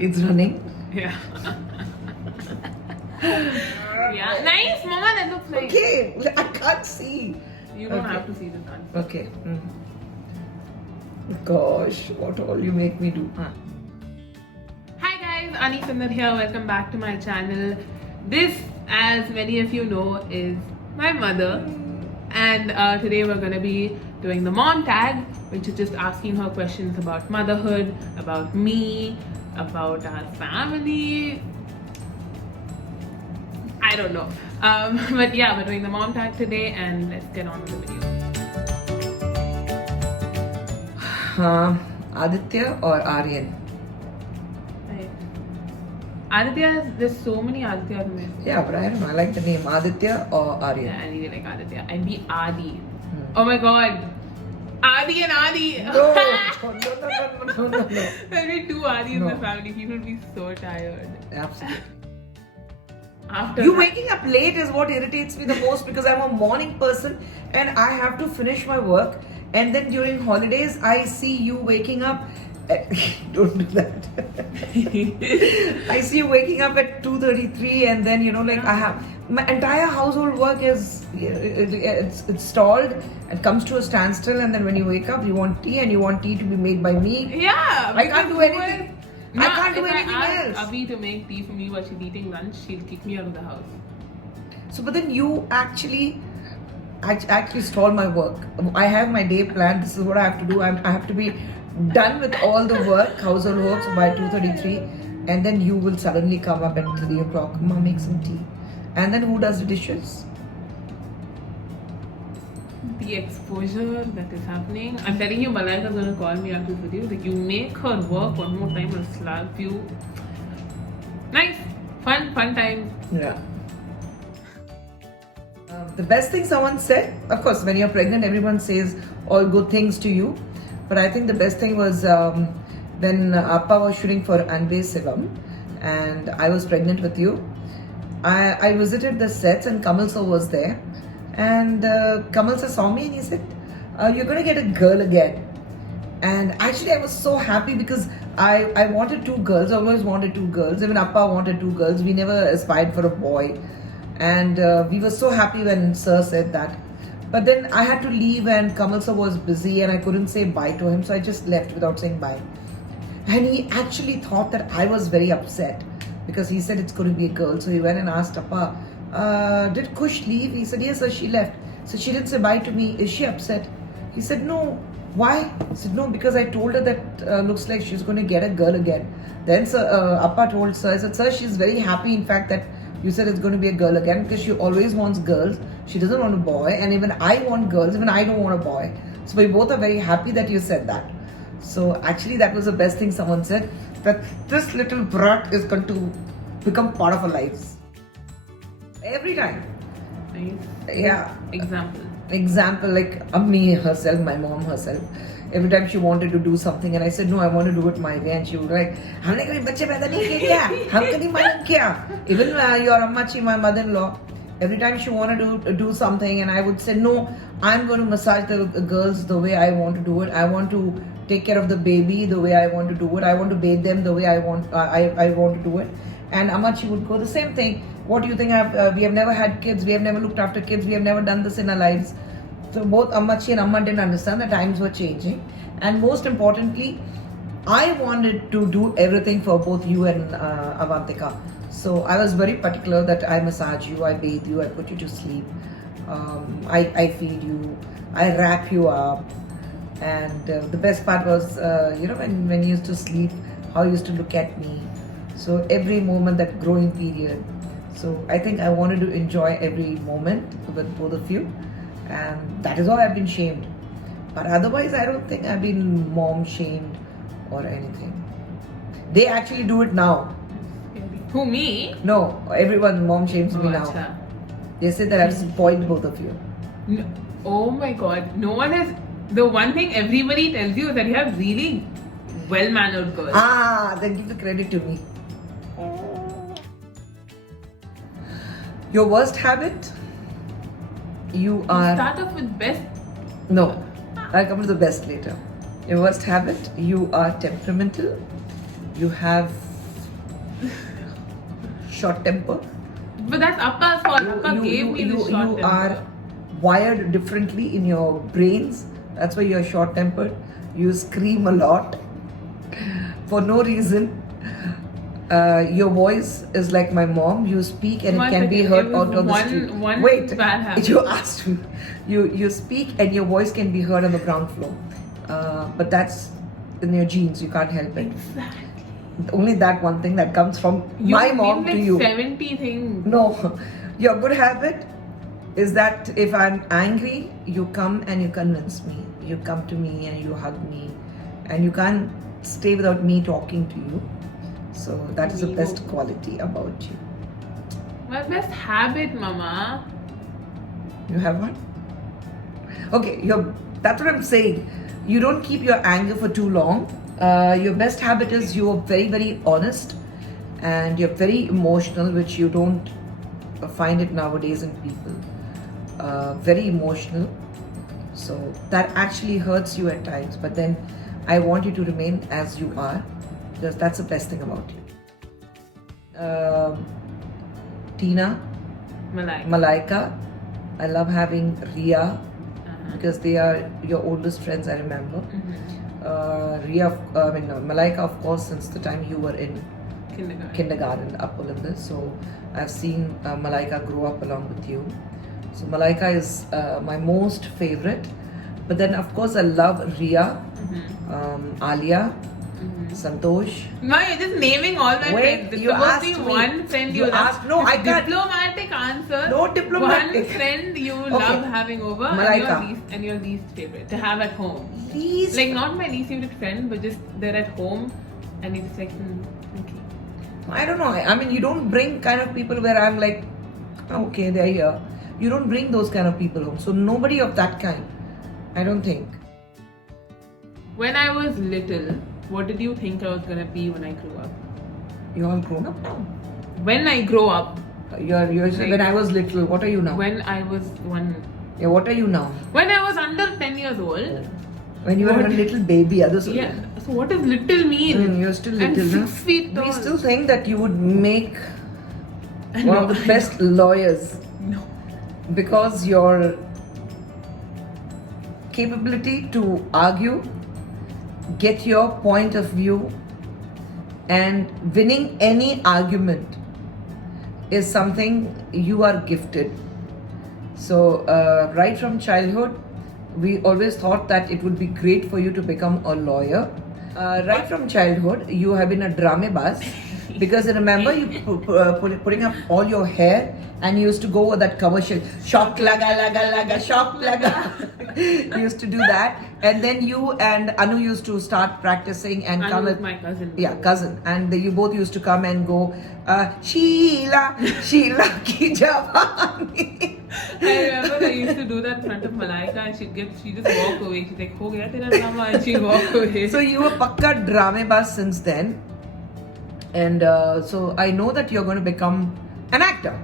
It's running. Yeah. Yeah. Nice, Mama. That looks nice. Okay, I can't see. You don't Okay. have to see this one. Okay. Gosh, what all you make me do. Hi guys, Ani Sundar here. Welcome back to my channel. This, as many of you know, is my mother. And today we're going to be doing the mom tag, which is just asking her questions about motherhood, about me, about our family. I don't know. But yeah, we're doing the mom tag today and let's get on with the video. Aditya or Aryan? Aditya, there's so many Adityas in this. Yeah, but I don't know. I like the name Aditya or Aryan. Yeah, I really like Aditya. And be Adi. Oh my god. Adi and Adi. No, no. There'll be two Adi in No. the family. People will be so tired. Absolutely. After You that- waking up late is what irritates me the most because I'm a morning person and I have to finish my work. And then during holidays, I see you waking up. Don't do that. I see you waking up at 2:33, and then I have my entire household work is it's stalled. It comes to a standstill, and then when you wake up, you want tea, and you want tea to be made by me. Yeah. I can't because do anything. I can't do anything if I else. ask Abhi to make tea for me while she's eating lunch, she'll kick me out of the house. So, but then you actually stall my work. I have my day planned. This is what I have to do. I have to be done with all the work, household works by 2:33, and then you will suddenly come up at 3 o'clock. Mom, make some tea. And then who does the dishes? The exposure that is happening. I'm telling you, Malaika's gonna call me after this video. Like, you make her work one more time, I'll slap you. Nice. Fun times. Yeah. The best thing someone said, of course, when you're pregnant, everyone says all good things to you. But I think the best thing was when Appa was shooting for Anbe Sivam and I was pregnant with you. I visited the sets and Kamal sir was there. And Kamal sir saw me and he said, you're going to get a girl again. And actually I was so happy because I wanted two girls. I always wanted two girls. Even Appa wanted two girls. We never aspired for a boy. And we were so happy when sir said that. But then I had to leave and Kamal sir was busy and I couldn't say bye to him. So I just left without saying bye. And he actually thought that I was very upset because he said it's going to be a girl. So he went and asked Appa, did Kush leave? He said, yes sir, she left. So she didn't say bye to me. Is she upset? He said, no. Why? He said, no, because I told her that looks like she's going to get a girl again. Then Appa told sir, I said, sir, she's very happy in fact that you said it's going to be a girl again because she always wants girls. She doesn't want a boy. And even I want girls. Even I don't want a boy. So we both are very happy that you said that. So actually that was the best thing someone said. That this little brat is going to become part of our lives. Every time. Nice. Yeah. Example. Like Ammi herself, my mom herself. Every time she wanted to do something and I said, no, I want to do it my way. And she would be like, हमने कभी बच्चे पैदा नहीं किए क्या? हम कभी मालूम क्या? Even your Ammachi, my mother-in-law, every time she wanted to do something and I would say, no, I'm going to massage the girls the way I want to do it. I want to take care of the baby the way I want to do it. I want to bathe them the way I want to do it. And Ammachi would go the same thing. What do you think? We have never had kids. We have never looked after kids. We have never done this in our lives. So both Ammachi and Amma didn't understand that times were changing. And most importantly, I wanted to do everything for both you and Avantika. So I was very particular that I massage you, I bathe you, I put you to sleep. I feed you, I wrap you up. And the best part was, when you used to sleep, how you used to look at me. So every moment, that growing period. So I think I wanted to enjoy every moment with both of you. And that is why I've been shamed. But otherwise, I don't think I've been mom shamed or anything. They actually do it now. Who, me? No, everyone mom shames me now. Acha. They say that I've spoiled both of you. No. Oh my god. No one has. The one thing everybody tells you is that you have really well-mannered girls. Then give the credit to me. Your worst habit? You are... Start off with best. No, I'll come to the best later. Your worst habit? You are temperamental. You have Short temper. But that's Appa's fault. Appa gave me this short You temper. are wired differently in your brains. That's why you're short tempered. You scream a lot for no reason. Your voice is like my mom. You speak and it can be heard out on the street. Wait, bad habit. you asked me. You speak and your voice can be heard on the ground floor. But that's in your genes. You can't help it. Exactly. Only that one thing that comes from You my mom mean to like you. 70 things. No, your good habit is that if I'm angry, you come and you convince me. You come to me and you hug me, and you can't stay without me talking to you. So that is the best quality about you. My best habit, Mama. You have one? Okay, that's what I'm saying. You don't keep your anger for too long. Your best habit is you are very, very honest, and you're very emotional, which you don't find it nowadays in people. Very emotional. So that actually hurts you at times. But then I want you to remain as you are, because that's the best thing about you. Tina, Malaika. I love having Ria, because they are your oldest friends, I remember. Malaika, of course, since the time you were in kindergarten, Appalanda. So I've seen Malaika grow up along with you. So Malaika is my most favorite. But then, of course, I love Ria, Alia, Santosh. No, you're just naming all my friends. It's you supposed asked to be me. one friend You you love. asked- no, It's I can't. Diplomatic answer. No diplomatic. One friend you Okay. love having over Malaika. and your least favorite to have at home. Please. Like not my least favorite friend, but just they're at home and it's like, okay. I don't know. I mean, you don't bring kind of people where I'm like, okay, they're here. You don't bring those kind of people home. So nobody of that kind. I don't think. When I was little, what did you think I was gonna be when I grew up? You're all grown up now. When I grow up, When I was little, what are you now? when I was Yeah, what are you now? when I was under 10 years old. When you were a little baby, others. Yeah. So what does little mean? You're still I'm little, 6 feet tall. We still think that you would make one No, of the best lawyers, No. because your capability to argue, get your point of view, and winning any argument is something you are gifted. So right from childhood, we always thought that it would be great for you to become a lawyer. Right from childhood, you have been a dramebaz, because remember you putting up all your hair, and you used to go with that commercial, shock laga, shock laga. You used to do that, and then you and Anu used to start practicing and Anu come was with my cousin. Yeah, cousin, and you both used to come and go, Sheila ki Jawani. I remember I used to do that in front of Malaika and she just walk away. She's like, ho gaya tera drama, and she'd walk away. So you were pakka dramebaz since then, and so I know that you're going to become an actor,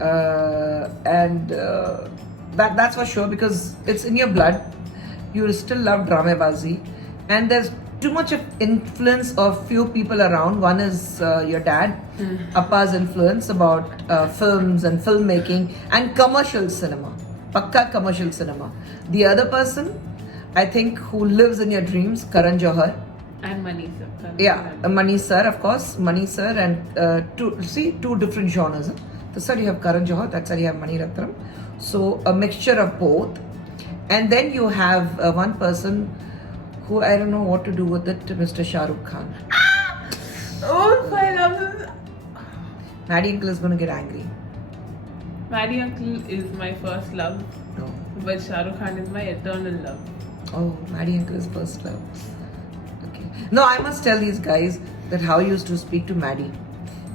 and that's for sure, because it's in your blood. You still love dramebazi, and there's too much of influence of few people around. One is your dad, Appa's influence about films and filmmaking and commercial cinema, pakka commercial cinema. The other person, I think, who lives in your dreams, Karan Johar. And Mani sir. Yeah, Mani sir, of course, Mani sir, and two different genres. Huh? This side you have Karan Johar, that side you have Mani Ratnam. So a mixture of both. And then you have one person who I don't know what to do with it, Mr. Shah Rukh Khan. Oh, I love him. Maddie uncle is going to get angry. Maddie uncle is my first love, No. but Shah Rukh Khan is my eternal love. Oh, Maddie uncle is first love. Okay. No, I must tell these guys that how I used to speak to Maddie.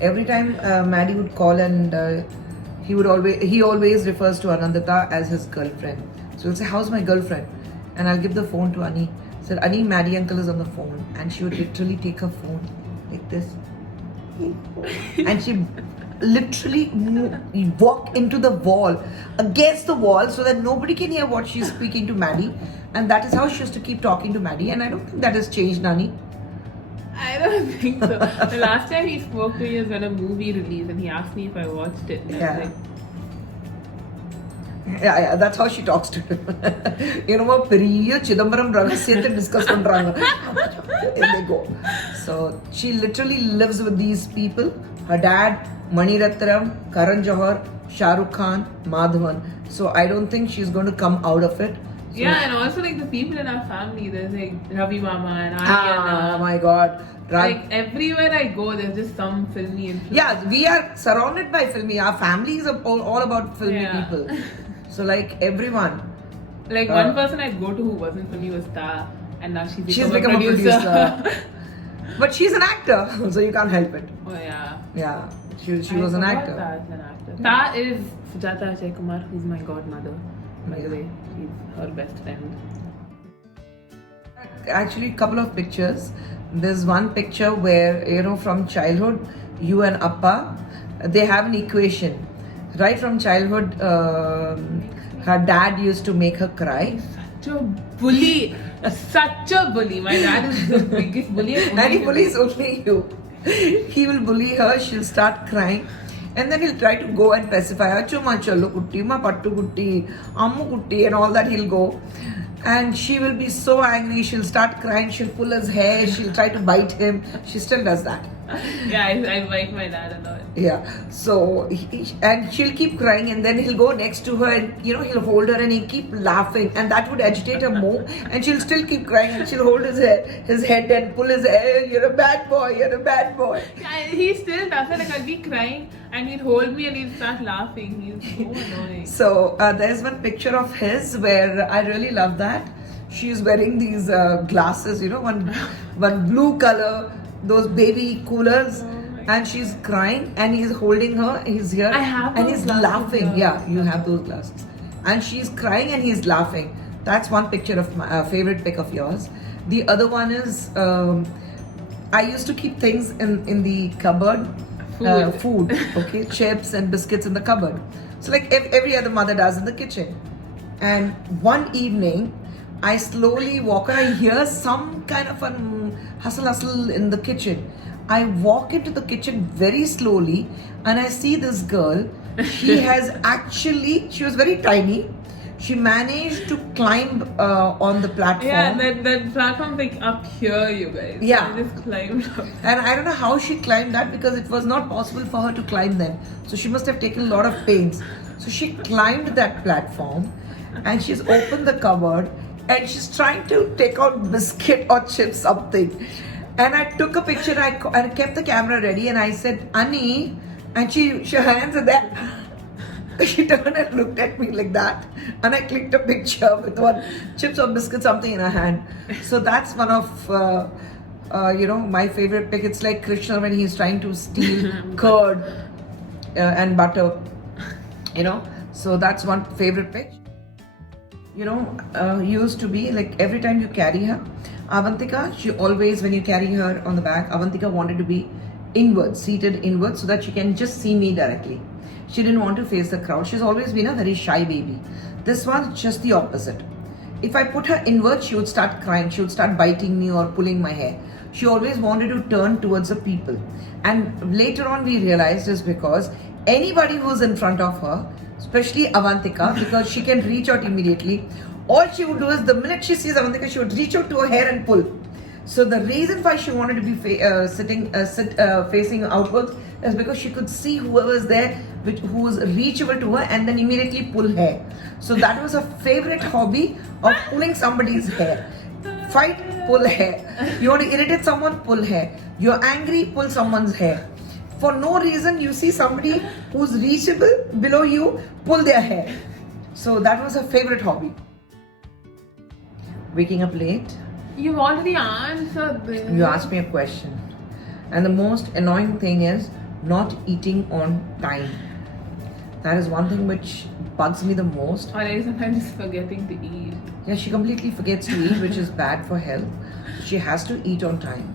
Every time Maddie would call, and he always refers to Anandita as his girlfriend. So he'll say, how's my girlfriend? And I'll give the phone to Ani. Said, Ani, Maddie uncle is on the phone. And she would literally take her phone like this. And she literally walk into the wall, against the wall, so that nobody can hear what she's speaking to Maddie. And that is how she used to keep talking to Maddie. And I don't think that has changed, Nani. I don't think so. The last time he spoke to me was when a movie released and he asked me if I watched it. And I was Yeah. like, Yeah, that's how she talks to him. என்னமோ பெரிய சிதம்பரம் ரகசியத்தை discuss பண்றாங்க. And they go. So she literally lives with these people. Her dad, Mani Ratnam, Karan Johar, Shah Rukh Khan, Madhavan. So I don't think she's going to come out of it. So, yeah, and also like the people in our family, there's like Ravi Mama and Ariana. my God. Like everywhere I go, there's just some filmy influence. Yeah, we are surrounded by filmy. Our families are all about filmy Yeah. people. So like everyone. Like one person I'd go to who wasn't filmy was Ta, and now she's become a producer. But she's an actor, so you can't help it. Oh yeah. Yeah, she was an I actor. forgot Ta is an actor. Ta is Sujata Ajay Kumar, who's my godmother. By the way, she's her best friend. Actually, couple of pictures. There's one picture where, you know, from childhood, you and Appa, they have an equation. Right from childhood, her dad used to make her cry. Such a bully. Such a bully. My dad is the biggest bully. And he bullies only you. He will bully her, she'll start crying. And then he'll try to go and pacify her. Chuma challo kutti, ma pattu kutti, ammu kutti, and all that he'll go. And she will be so angry, she'll start crying, she'll pull his hair, she'll try to bite him. She still does that. Yeah, I bite my dad a lot. Yeah. So, and she'll keep crying, and then he'll go next to her and, you know, he'll hold her and he'll keep laughing, and that would agitate her more. And she'll still keep crying, and she'll hold his head and pull his hair. You're a bad boy, you're a bad boy. Yeah, he still does it. Like I'll be crying and he'd hold me and he'd start laughing. He's so annoying. So, there's one picture of his where I really love that. She's wearing these glasses, you know, one blue color, those baby coolers. And she's crying, and he's holding her. He's here, I have and those he's glasses, laughing. yeah. Yeah, you have those glasses. And she's crying, and he's laughing. That's one picture of my favorite pic of yours. The other one is I used to keep things in the cupboard. Food, okay, chips and biscuits in the cupboard. So like every other mother does in the kitchen. And one evening, I slowly walk and I hear some kind of a hustle in the kitchen. I walk into the kitchen very slowly and I see this girl. She was very tiny. She managed to climb on the platform. Yeah, that platform's like up here, you guys. Yeah. I just climbed up. And I don't know how she climbed that because it was not possible for her to climb then. So she must have taken a lot of pains. So she climbed that platform and she's opened the cupboard and she's trying to take out biscuit or chip something. And I took a picture and I kept the camera ready and I said, Annie, and her hands are there. She turned and looked at me like that, and I clicked a picture with one chips or biscuit something in her hand. So that's one of my favorite pic. It's like Krishna when he's trying to steal curd and butter, you know. So that's one favorite pic. Used to be like every time you carry her, Avantika, she always, when you carry her on the back, Avantika wanted to be seated inwards so that she can just see me directly. She didn't want to face the crowd. She's always been a very shy baby. This one's just the opposite. If I put her inward, she would start crying. She would start biting me or pulling my hair. She always wanted to turn towards the people. And later on, we realized is because anybody who's in front of her, especially Avantika, because she can reach out immediately, all she would do is the minute she sees Avantika, she would reach out to her hair and pull. So the reason why she wanted to be facing outwards is because she could see whoever is there, who was reachable to her, and then immediately pull hair. So that was her favorite hobby of pulling somebody's hair. Fight, pull hair. You want to irritate someone, pull hair. You're angry, pull someone's hair. For no reason, you see somebody who's reachable below you, pull their hair. So that was her favorite hobby. Waking up late. You've already answered this. You asked me a question. And the most annoying thing is not eating on time. That is one thing which bugs me the most. Or I sometimes just forgetting to eat. Yeah, she completely forgets to eat, which is bad for health. She has to eat on time.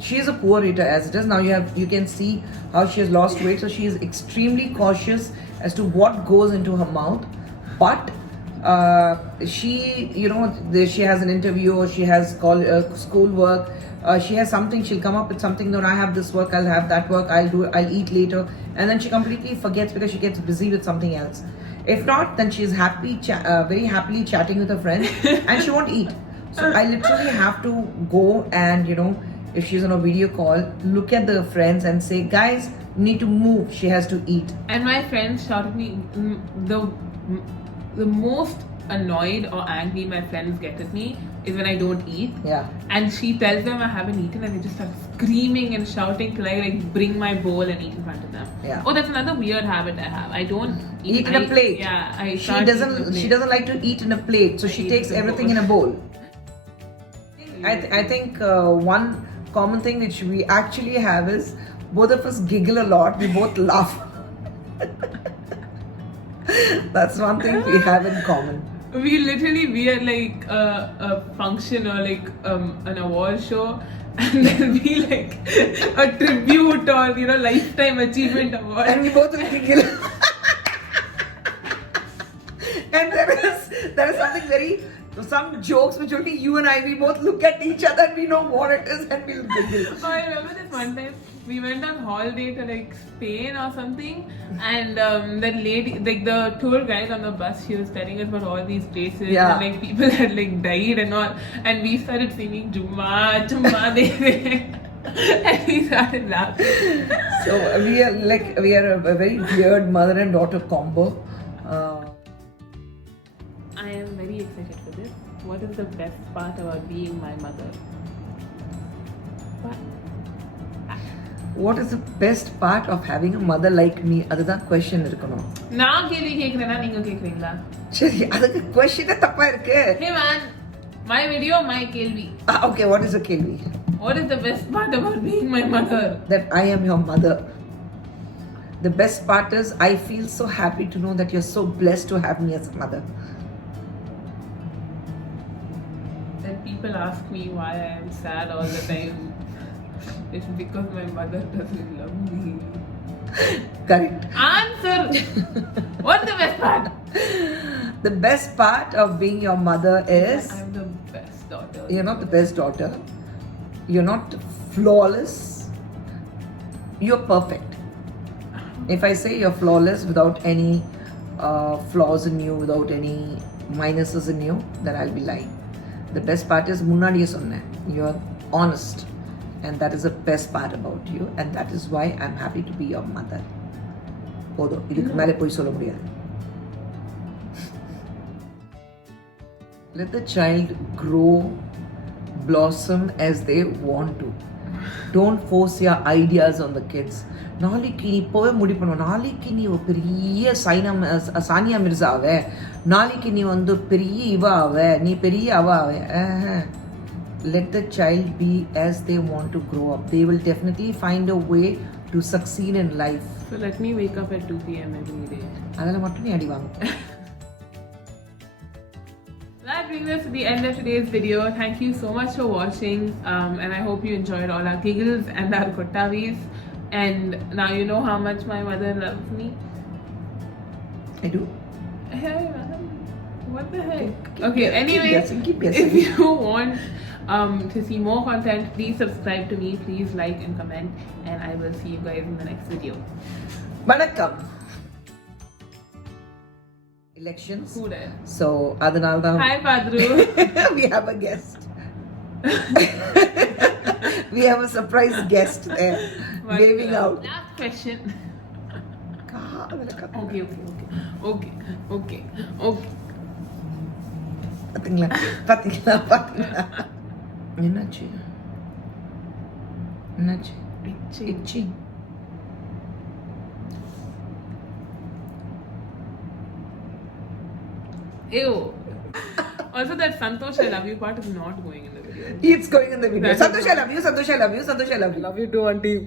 She is a poor eater as it is. Now you can see how she has lost weight. So she is extremely cautious as to what goes into her mouth. But she, you know, she has an interview or she has school work. She has something. She'll come up with something. No, I have this work. I'll have that work. I'll eat later, and then she completely forgets because she gets busy with something else. If not, then she's very happily chatting with her friends, and she won't eat. So I literally have to go and, you know, if she's on a video call, look at the friends and say, guys, need to move. She has to eat. And my friends shout at me. The most annoyed or angry my friends get at me is when I don't eat. Yeah. And she tells them I haven't eaten, and they just start screaming and shouting till I like bring my bowl and eat in front of them. Yeah. Oh, that's another weird habit I have. I don't Eat in a plate. Yeah, She doesn't like to eat in a plate, so she takes everything in a bowl. I think one common thing which we actually have is both of us giggle a lot. We both laugh. That's one thing we have in common. We literally be at like a function or like an award show, and there'll be like a tribute or, you know, lifetime achievement award. And we both will giggle. And there is something some jokes which only you and I, we both look at each other and we know what it is and we'll giggle. Oh, I remember this one time we went on holiday to like Spain or something, and that lady, like the tour guide on the bus, she was telling us about all these places, Yeah. and like people had like died and all, and we started singing Jumma Jumma De, and we started laughing. So we are a very weird mother and daughter combo. I am very excited for this. What is the best part about being my mother? What? What is the best part of having a mother like me? அதுதான் question இருக்கணும். நான் கேள்வி கேக்குறேனா நீங்க கேக்குறீங்களா? சரி, அதுக்கு question தப்பா இருக்கு. Hey man, my video, my கேள்வி. Okay, what is the கேள்வி? What is the best part about being my mother? That I am your mother. The best part is I feel so happy to know that you're so blessed to have me as a mother. Then people ask me why I am sad all the time. It's because my mother doesn't love me. Correct. Answer! What's the best part? The best part of being your mother is I'm the best daughter. you're not the best daughter. You're not flawless. You're perfect. If I say you're flawless without any flaws in you, without any minuses in you, then I'll be lying. The best part is முன்னாடியே சொன்னேன். You're honest. And that is the best part about you. And that is why I'm happy to be your mother. போதும், இதுக்கு மேலே போய் சொல்ல முடியாது. Let the child grow, blossom as they want to. Don't force your ideas on the kids. நாளைக்கு நீ இப்போவே முடிவு பண்ணுவ, நாளைக்கு நீ ஒரு பெரிய சானியா மிர்சா ஆவ, நாளைக்கு நீ வந்து பெரிய இவ ஆவ, நீ பெரிய அவ ஆவ. Let the child be as they want to grow up. They will definitely find a way to succeed in life. So let me wake up at 2 p.m. every day. அதெல்லாம் மட்டும் நீ அடி வாங்க. That brings us to the end of today's video. Thank you so much for watching, and I hope you enjoyed all our giggles and our kottavis. And now you know how much my mother loves me. I do. Hey man, what the heck? Keep Okay, guessing, anyway, keep guessing. if you want to see more content, please subscribe to me. Please like and comment, and I will see you guys in the next video. வணக்கம். Elections. Who did? So அதனால தான் Hi Padru. we have a guest. We have a surprise guest there waving out. Last question. Okay. பாத்தீங்களா என்னாச்சு itching. Ew. Also, that Santosh I love you part is not going in the video. It's going in the video. Santosh, I love you. Love you too, auntie.